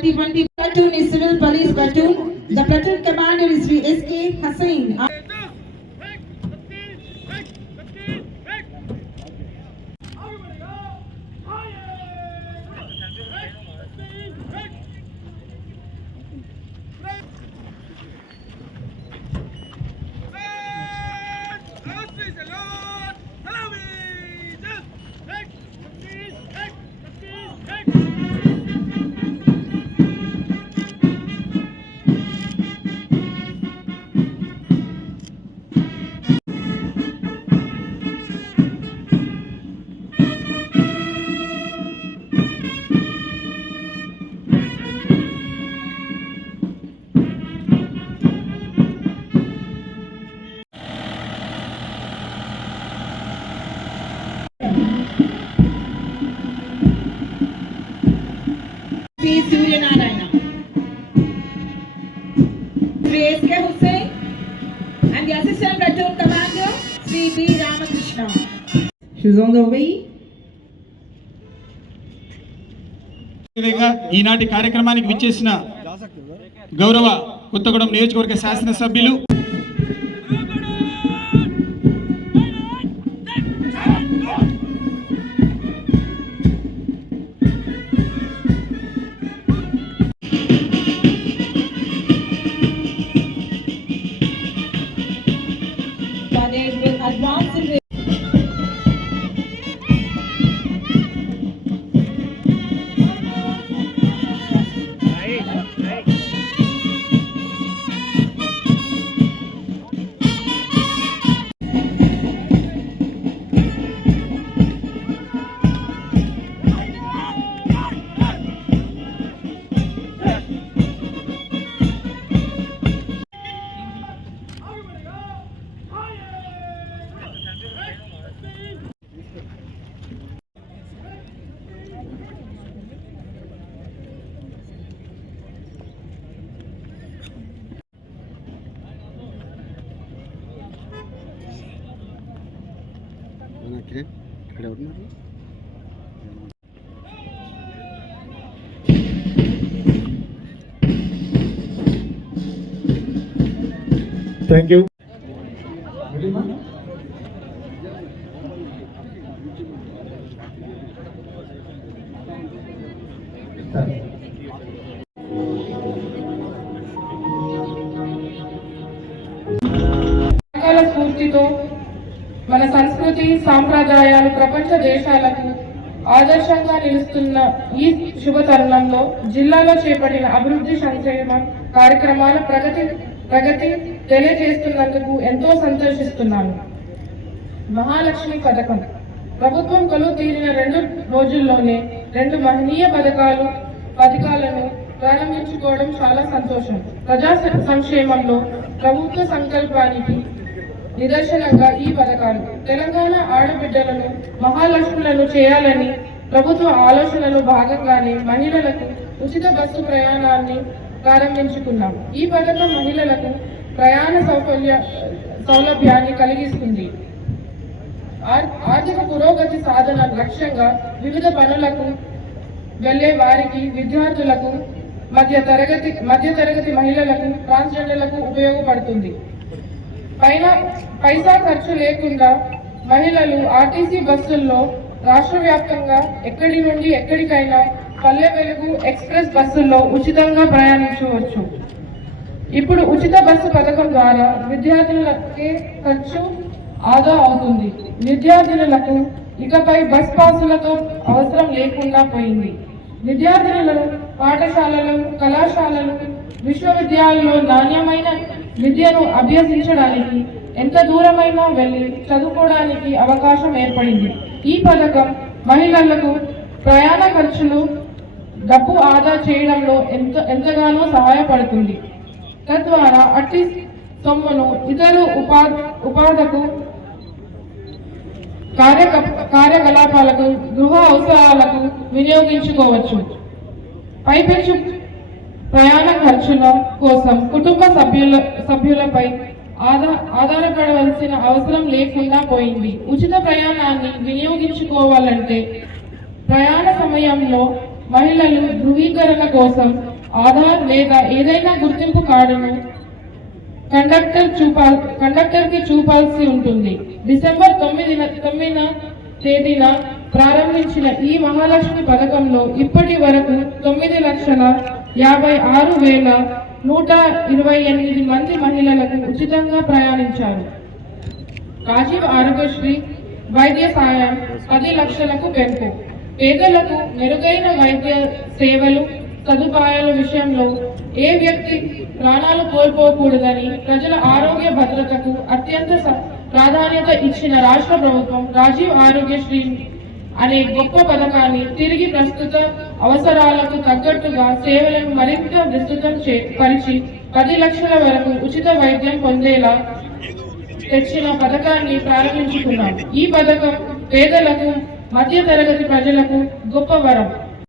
2020 platoon is Civil Police Platoon. The platoon commander is Sri S.K. Hussain. P. Suryanarayana, Sri S.K. Hussain, and the Assistant Platoon Commander, Sri B. Ramakrishna. She's on the way. ఈనాటి కార్యక్రమానికి విచ్చేసిన గౌరవ కొత్తగూడెం నియోజకవర్గ శాసనసభ్యులు Thank you. స్ఫూర్తితో మన సంస్కృతి సాంప్రదాయాలు ప్రపంచ దేశాలకు ఆదర్శంగా నిలుస్తున్న ఈ శుభ తరుణంలో జిల్లాలో చేపట్టిన అభివృద్ధి సంక్షేమ కార్యక్రమాల ప్రగతి తెలియజేస్తున్నందుకు ఎంతో సంతోషిస్తున్నాను. మహాలక్ష్మి పథకం ప్రభుత్వం కొలువు తీరిన 2 రోజుల్లోనే 2 మహనీయ పథకాలను ప్రారంభించుకోవడం చాలా సంతోషం. ప్రజా సంక్షేమంలో ప్రభుత్వ సంకల్పానికి నిదర్శనంగా ఈ పథకాలు తెలంగాణ ఆడబిడ్డలను మహాలక్ష్ములను చేయాలని ప్రభుత్వ ఆలోచనలో భాగంగానే మహిళలకు ఉచిత బస్సు ప్రయాణాన్ని ప్రారంభించుకున్నాం. ఈ పథకం మహిళలకు ప్రయాణ సౌలభ్యాన్ని కలిగిస్తుంది. ఆర్థిక పురోగతి సాధన లక్ష్యంగా వివిధ పనులకు వెళ్లే వారికి, విద్యార్థులకు, మధ్యతరగతి మహిళలకు, ట్రాన్స్జెండర్లకు ఉపయోగపడుతుంది. పైసా ఖర్చు లేకుండా మహిళలు ఆర్టీసీ బస్సుల్లో రాష్ట్ర వ్యాప్తంగా ఎక్కడి నుండి ఎక్కడికైనా పల్లె వెలుగు ఎక్స్ప్రెస్ బస్సుల్లో ఉచితంగా ప్రయాణించవచ్చు. ఇప్పుడు ఉచిత బస్సు పథకం ద్వారా విద్యార్థులకే ఖర్చు ఆదా అవుతుంది. విద్యార్థినులకు ఇకపై బస్ పాసులతో అవసరం లేకుండా పోయింది. విద్యార్థులను పాఠశాలలు, కళాశాలలు, విశ్వవిద్యాలయాల్లో నాణ్యమైన విద్యను అభ్యసించడానికి ఎంత దూరమైనా వెళ్ళి చదువుకోవడానికి అవకాశం ఏర్పడింది. ఈ పథకం మహిళలకు ప్రయాణ ఖర్చులు, డబ్బు ఆదా చేయడంలో ఎంతగానో సహాయపడుతుంది. తద్వారా అట్టి సొమ్మును ఇతర ఉపాధకు, కార్యకలాపాలకు, గృహ అవసరాలకు వినియోగించుకోవచ్చు. పైపెచ్చు ప్రయాణ ఖర్చుల కోసం కుటుంబ సభ్యులపై ఆధారపడవలసిన అవసరం లేకుండా పోయింది. ఉచిత ప్రయాణాన్ని వినియోగించుకోవాలంటే ప్రయాణ సమయంలో మహిళలు ధృవీకరణ కోసం ఆధార్ లేదా ఏదైనా గుర్తింపు కార్డును కండక్టర్కి చూపాల్సి ఉంటుంది. డిసెంబర్ 9న తేదీన ప్రారంభించిన ఈ మహాలక్ష్మి పథకంలో ఇప్పటి వరకు 9,56,128 మంది మహిళలకు ఉచితంగా ప్రయాణించారు. రాజీవ్ ఆరోగ్యశ్రీ వైద్య సాయం 10 లక్షలకు పెంపు. పేదలకు మెరుగైన వైద్య సేవలు సదుపాయాల విషయంలో ఏ వ్యక్తి ప్రాణాలు కోల్పోకూడదని ప్రజల ఆరోగ్య భద్రతకు అత్యంత ప్రాధాన్యత ఇచ్చిన రాష్ట్ర ప్రభుత్వం రాజీవ్ ఆరోగ్యశ్రీ అనే గొప్ప పథకాన్ని తిరిగి ప్రస్తుత అవసరాలకు తగ్గట్టుగా సేవలను మరింత విస్తృతం పరిచి 10 లక్షల వరకు ఉచిత వైద్యం పొందేలా తెచ్చిన పథకాన్ని ప్రారంభించుకున్నాం. ఈ పథకం పేదలకు, మధ్య తరగతి ప్రజలకు గొప్ప వరం.